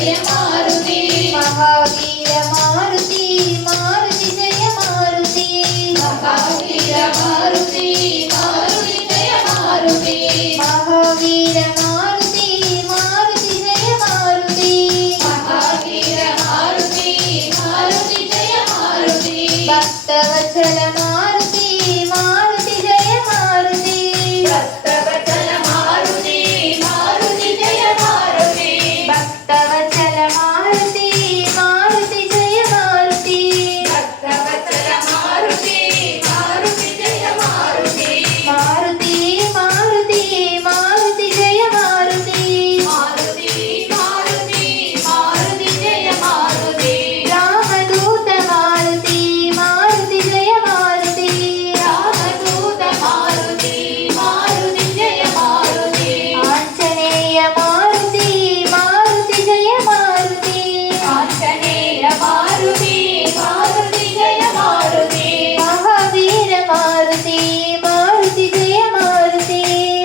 Jai Maruti Mahavir Maruti Maruti Jai Maruti Mahavir Maruti Maruti Jai Maruti Mahavir Maruti Maruti Jai Maruti Mahavir Maruti Maruti Jai Maruti Bhaktavatsal Maruti Maruti Jai Maruti Bhaktavatsal Maruti Maruti Jai Maruti Bhaktavatsal Maruti Maruti Jai Maruti Bhaktavatsal Maruti Maruti Jai Maruti Maruti Maruti Maruti Jai Maruti Maruti Maruti Maruti Jai Maruti Ramdoot Maruti Maruti Jai Maruti Ramdoot Maruti Maruti Jai Maruti Anjaneya Maruti Maruti Jai Maruti Anjaneya Maruti Maruti Jai Maruti Mahavir Maruti Maruti Jai Maruti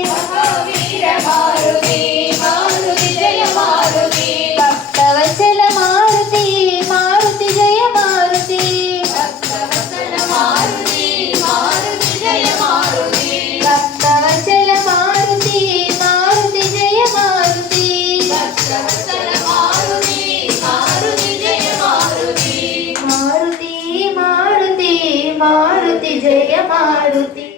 Mahavir Maruti Maruti Jai Maruti Bhaktavatsal Maruti Maruti Jai Maruti Bhaktavatsal Maruti Maruti Jai Maruti Bhaktavatsal Maruti Maruti Jai Maruti Bhaktavatsal Maruti Maruti Jai Maruti Maruti Maruti Maruti Jai Maruti